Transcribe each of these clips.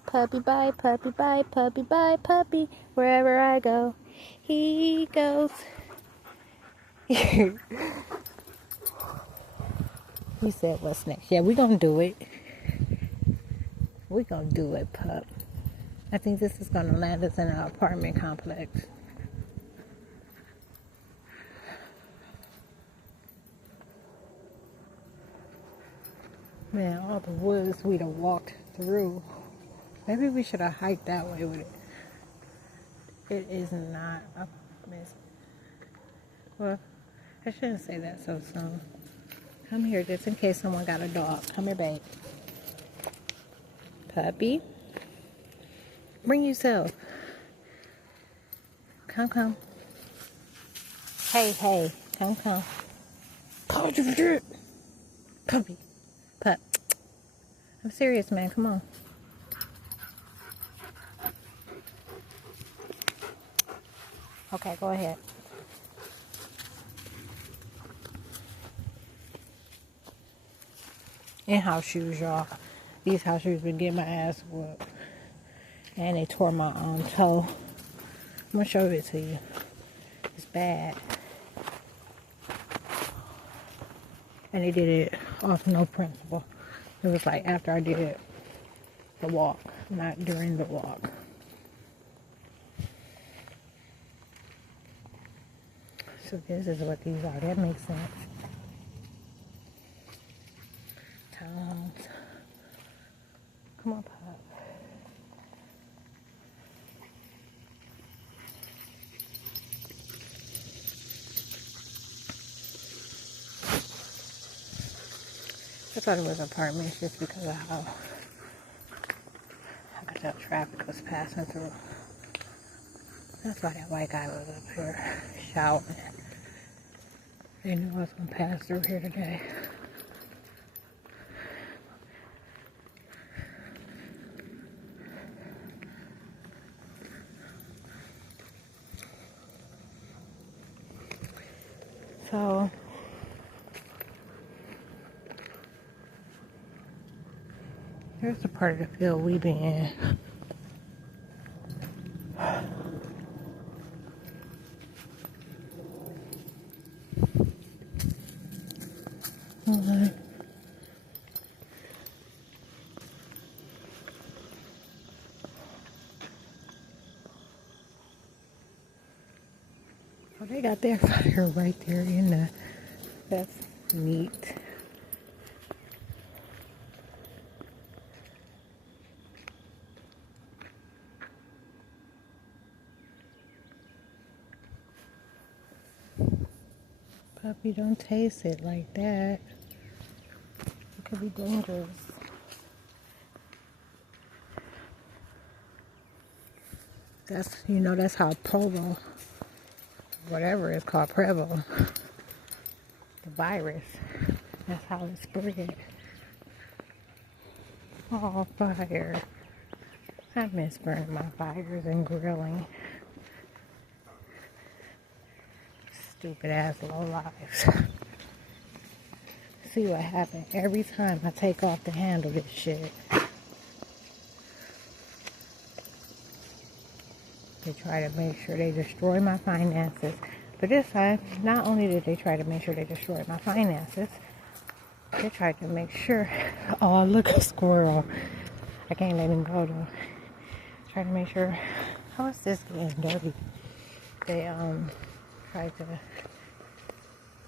Puppy, bye, puppy, bye, puppy, bye, puppy. Wherever I go, he goes. He said, what's next? Yeah, we're going to do it. We're going to do it, pup. I think this is going to land us in an apartment complex. Man, all the woods we'd have walked through. Maybe we should have hiked that way with it. It is not a mess. Well, I shouldn't say that so soon. Come here just in case someone got a dog. Come here, babe. Puppy. Bring yourself. Come. Hey. Come. Puppy. Pup. I'm serious, man. Come on. Okay, go ahead. And house shoes, y'all. These house shoes been getting my ass whooped. And they tore my toe. I'm gonna show it to you. It's bad. And they did it off no principle. It was like after I did the walk, not during the walk. So this is what these are. That makes sense. Townhomes. Come on, Pop. I thought it was apartments just because of how I could tell traffic was passing through. That's why that white guy was up here shouting. They knew I was going to pass through here today. So, here's the part of the field we been in. Oh, they got their fire right there in the. That's neat. Puppy, don't taste it like that. It could be dangerous. That's how Provo, whatever it's called, Prevo, the virus, that's how it spread. Oh, fire. I miss burning my fires and grilling. Stupid ass low lives. See what happened every time I take off the handle this shit. They try to make sure they destroy my finances. But this time, not only did they try to make sure they destroyed my finances, they tried to make sure, oh, look, a squirrel. I can't let him go though. Trying to make sure, how is this getting dirty? They tried to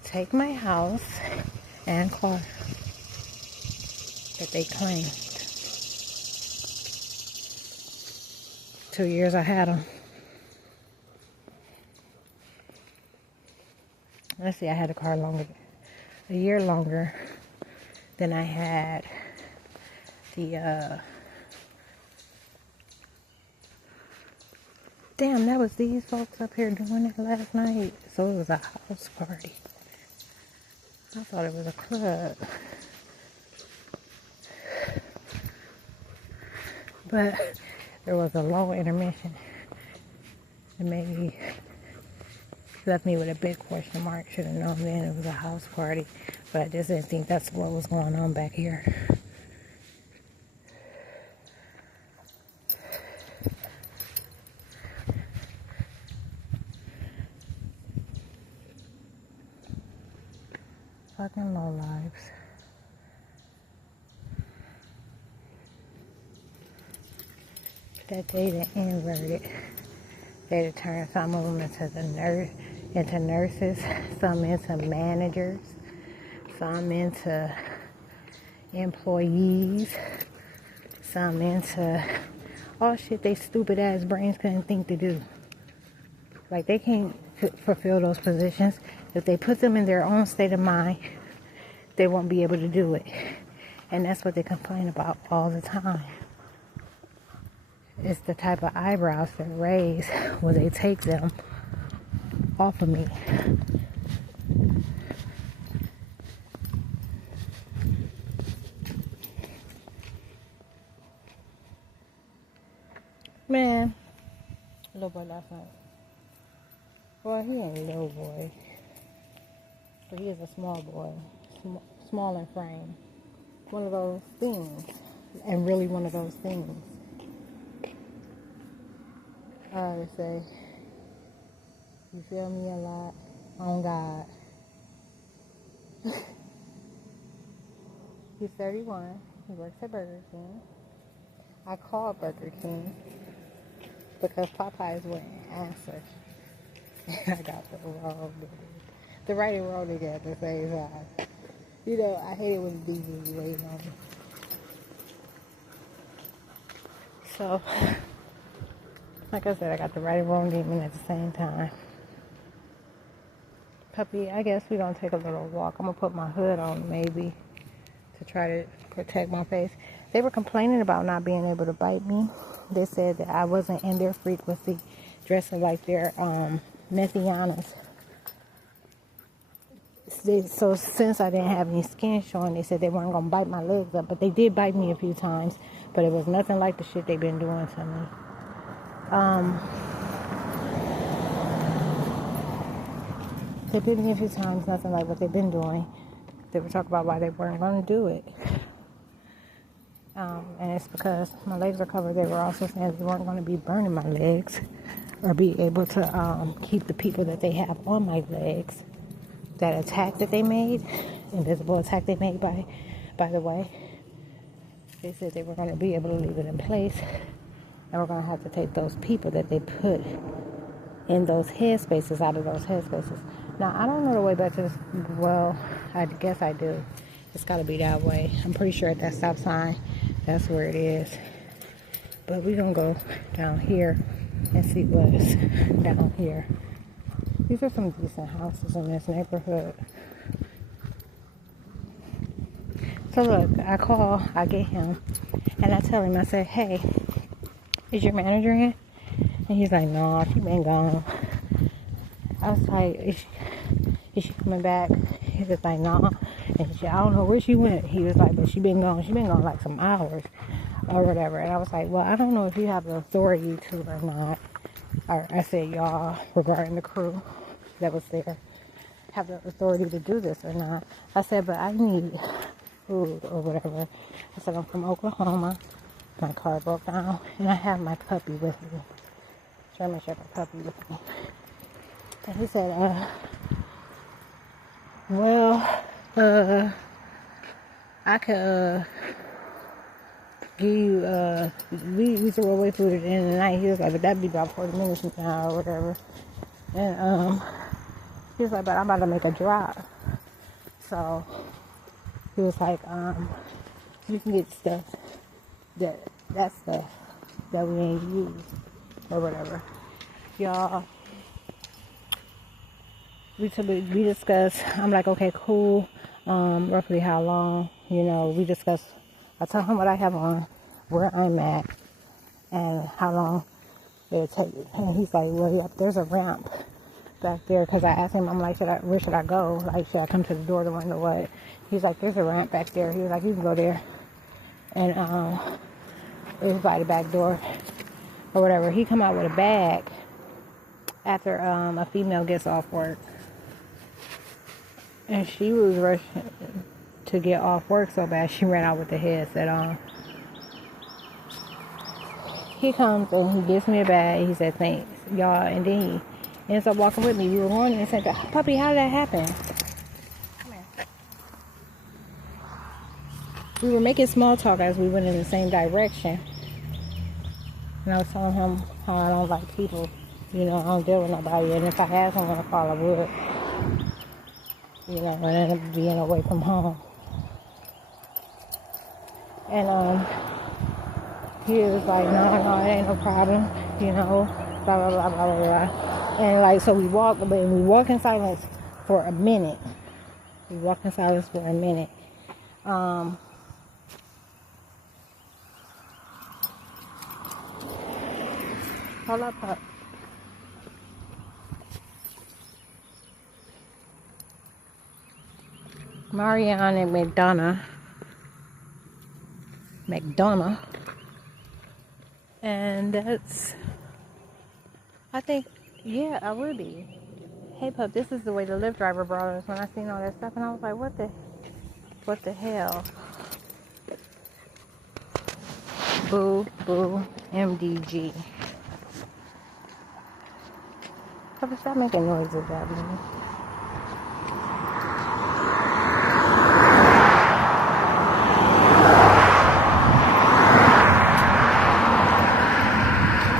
take my house and car that they claimed. 2 years I had them. Let's see, I had a car a year longer than I had the, damn, that was these folks up here doing it last night. So it was a house party. I thought it was a club. But there was a long intermission. It left me with a big question mark. Should have known then it was a house party. But I just didn't think that's what was going on back here. fucking lowlives. That they done inverted. They turned some of them into nurses, some into managers, some into employees, some into all shit they stupid ass brains couldn't think to do. Like, they can't fulfill those positions. If they put them in their own state of mind, they won't be able to do it. And that's what they complain about all the time. It's the type of eyebrows they raise when they take them off of me. Man, little boy last night. Well, he ain't a little boy, but he is a small boy, small in frame. One of those things, and really one of those things. I always say, you feel me a lot on God. He's 31. He works at Burger King. I called Burger King because Popeyes wouldn't answer. I got the wrong nigga. The right and wrong nigga at the same time. You know, I hate it when the DJs waiting on me. So, like I said, I got the right and wrong demon at the same time. Puppy, I guess we're going to take a little walk. I'm going to put my hood on maybe to try to protect my face. They were complaining about not being able to bite me. They said that I wasn't in their frequency, dressing like they're Messianas. So since I didn't have any skin showing, they said they weren't going to bite my legs up. But they did bite me a few times. But it was nothing like the shit they've been doing to me. They bit me a few times, nothing like what they've been doing. They were talking about why they weren't going to do it. And it's because my legs are covered. They were also saying they weren't going to be burning my legs or be able to keep the people that they have on my legs. That attack that they made, invisible attack they made, by the way. They said they were going to be able to leave it in place. And we're going to have to take those people that they put in those headspaces out of those headspaces. Now, I don't know the way back to this. Well, I guess I do. It's got to be that way. I'm pretty sure at that stop sign, that's where it is. But we're going to go down here and see what's down here. These are some decent houses in this neighborhood. So look, I get him, and I tell him, I said, hey, is your manager in? And he's like, no, she been gone. I was like, is she coming back? He was like, no. And she said, I don't know where she went. He was like, but she been gone. She been gone like some hours or whatever. And I was like, well, I don't know if you have the authority to or not. Or I said, y'all, regarding the crew that was there, have the authority to do this or not. I said, but I need food or whatever. I said, I'm from Oklahoma. My car broke down, and I have my puppy with me. Sherman Shepherd puppy with me. And he said, I could give you, we used to roll away food at the end of the night. He was like, but that'd be about 40 minutes from now or whatever. And he was like, but I'm about to make a drop. So he was like, you can get stuff that stuff that we ain't used or whatever. Y'all, we discussed. I'm like, okay, cool. Roughly how long, we discussed. I told him what I have on, where I'm at, and how long it'll take. And he's like, well, yeah, there's a ramp back there. Because I asked him, I'm like, where should I go? Like, should I come to the door to wonder what? He's like, there's a ramp back there. He was like, you can go there. And it was by the back door or whatever. He come out with a bag after a female gets off work. And she was rushing to get off work so bad she ran out with the headset on. He comes and he gives me a bag. He said, thanks, y'all. And then he ends up walking with me. We were running and said, puppy, how did that happen? Come here. we were making small talk as we went in the same direction. And I was telling him how I don't like people. You know, I don't deal with nobody. And if I had someone to call, I would. You know, and end up being away from home. And he was like, no, it ain't no problem. You know, blah, blah, blah, blah, blah, blah. And like, so we walked in silence for a minute. Hold up, pup. Marianne and McDonough. And that's, I think, yeah, I would be. Hey, pup, this is the way the Lyft driver brought us when I seen all that stuff. And I was like, what the hell? Boo, MDG. Pup, stop making noises at me.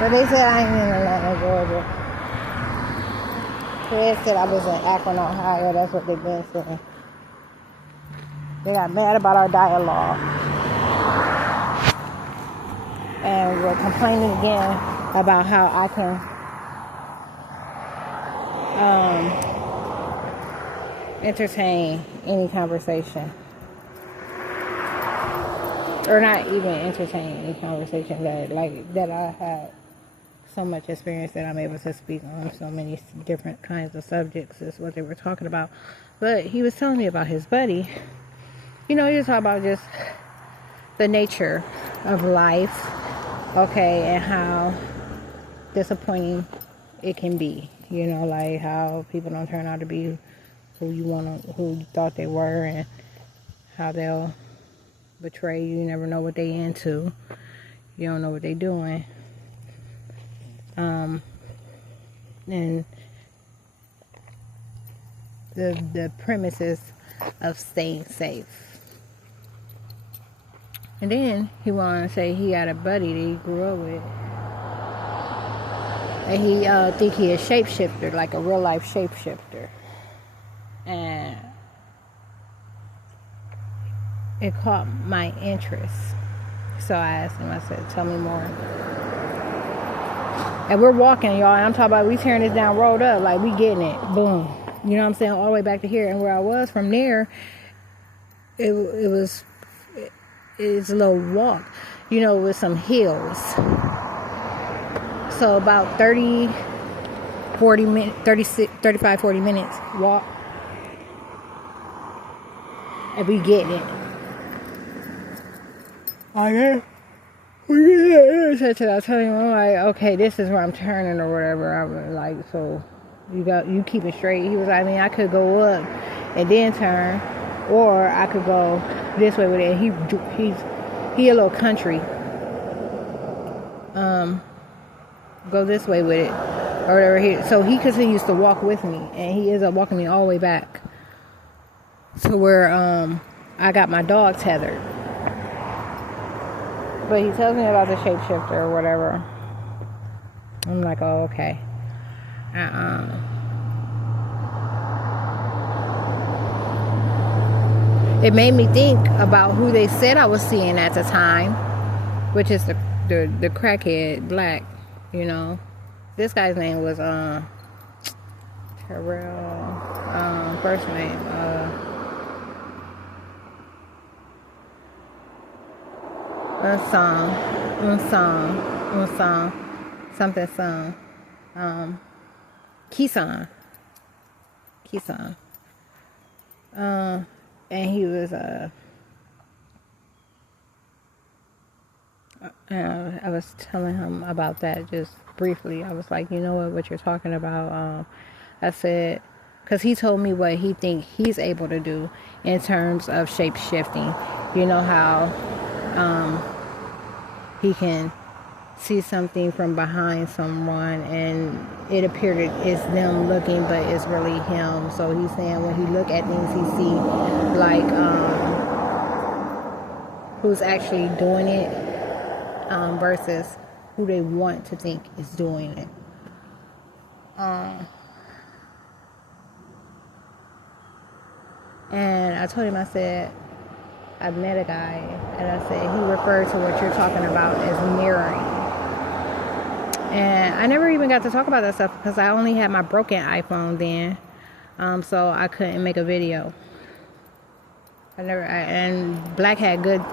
But they said I ain't in Atlanta, Georgia. They said I was in Akron, Ohio. That's what they've been saying. They got mad about our dialogue. And we're complaining again about how I can entertain any conversation. Or not even entertain any conversation that I had so much experience that I'm able to speak on so many different kinds of subjects is what they were talking about. But he was telling me about his buddy. You know, he was talking about just the nature of life, okay, and how disappointing it can be. You know, like how people don't turn out to be who you thought they were, and how they'll betray you. You never know what they into. You don't know what they doing. And the premises of staying safe. And then he wanted to say he had a buddy that he grew up with, and he think he is shapeshifter, like a real life shapeshifter. And it caught my interest. So I asked him, I said, tell me more. And we're walking, y'all, and I'm talking about we tearing this down, rolled up, like we getting it, boom. You know what I'm saying? All the way back to here. And where I was from there, it's a little walk, you know, with some hills. So about 35, 40 minutes walk. And we getting it. Okay. I was telling him, I'm like, okay, this is where I'm turning or whatever. I'm like, so you keep it straight. He was like, I mean, I could go up and then turn, or I could go this way with it. And he a little country. Go this way with it or whatever. So he continues to walk with me, and he ends up walking me all the way back to where I got my dog tethered. But he tells me about the shapeshifter or whatever. I'm like, oh, okay. It made me think about who they said I was seeing at the time, which is the crackhead black, you know. This guy's name was Terrell. First name Keeson. And he was I was telling him about that just briefly. I was like, you know what you're talking about. I said, because he told me what he think he's able to do in terms of shape shifting. You know how he can see something from behind someone and it appeared it's them looking, but it's really him. So he's saying when he look at things, he see like who's actually doing it versus who they want to think is doing it. And I told him, I said, I met a guy, and I said, he referred to what you're talking about as mirroring. And I never even got to talk about that stuff because I only had my broken iPhone then, so I couldn't make a video. And Black had good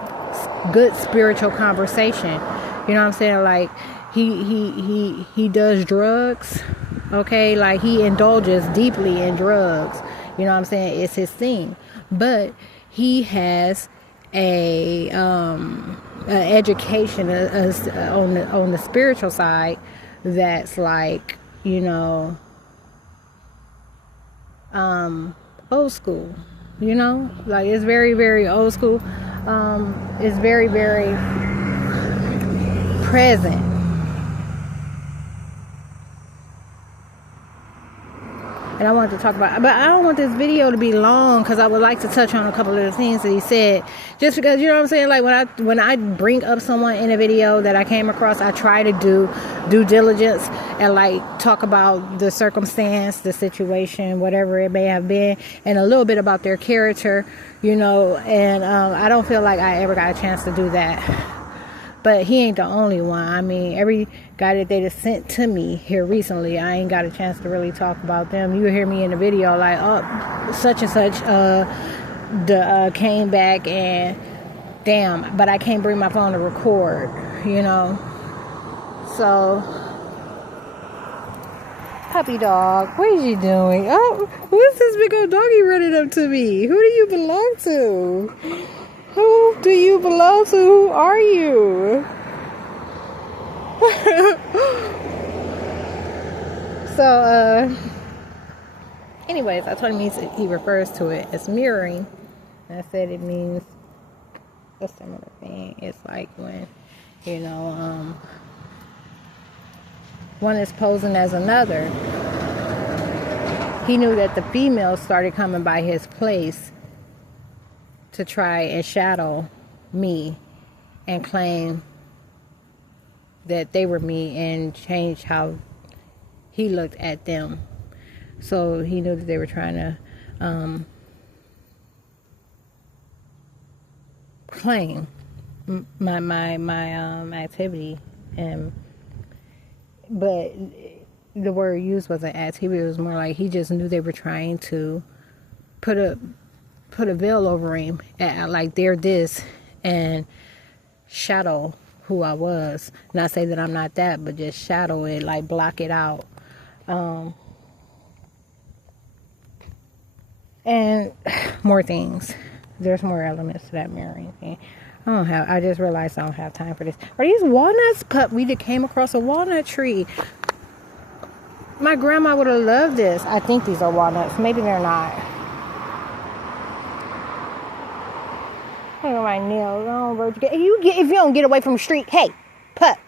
spiritual conversation. You know what I'm saying? Like, he does drugs, okay? Like, he indulges deeply in drugs. You know what I'm saying? It's his thing. But he has a education on the spiritual side that's like, you know, old school. You know, like, it's very, very old school. It's very, very present. And I wanted to talk about, but I don't want this video to be long because I would like to touch on a couple of the things that he said. Just because, you know what I'm saying? Like, when I bring up someone in a video that I came across, I try to do due diligence and like talk about the circumstance, the situation, whatever it may have been, and a little bit about their character, you know. And I don't feel like I ever got a chance to do that. But he ain't the only one. I mean, every guy that they just sent to me here recently, I ain't got a chance to really talk about them. You hear me in the video like, oh, such and such came back and damn, but I can't bring my phone to record, you know. So, puppy dog, what is you doing? Oh, who's this big old doggy running up to me? Who do you belong to? Who do you belong to? Who are you? So, anyways, I told him he refers to it as mirroring. And I said it means a similar thing. It's like when, you know, one is posing as another. He knew that the females started coming by his place to try and shadow me and claim that they were me and change how he looked at them. So he knew that they were trying to claim my activity, but the word used wasn't activity. It was more like he just knew they were trying to put a veil over him, like they're this, and shadow who I was. Not say that I'm not that, but just shadow it, like block it out. And more things. There's more elements to that mirroring thing. I just realized I don't have time for this. Are these walnuts? We just came across a walnut tree. My grandma would have loved this. I think these are walnuts. Maybe they're not. Look at my nails. Oh, bro. If you don't get away from the street, hey, pup,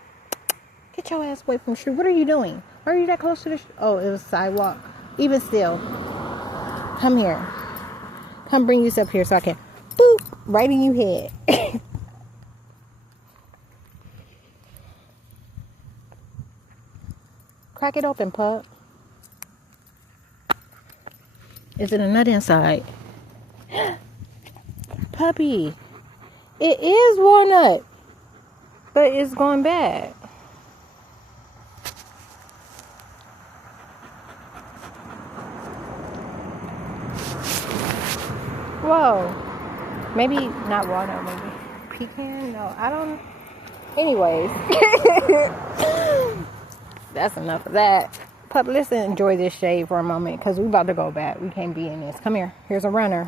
get your ass away from the street. What are you doing? Why are you that close to the oh, it was a sidewalk. Even still, come here. Come bring yourself here so I can boop right in your head. Crack it open, pup. Is it a nut inside? Puppy. It is walnut, but it's going bad. Whoa. Maybe not walnut, maybe pecan? No, I don't. Anyways. That's enough of that. Pup, let's enjoy this shade for a moment because we about to go back. We can't be in this. Come here. Here's a runner.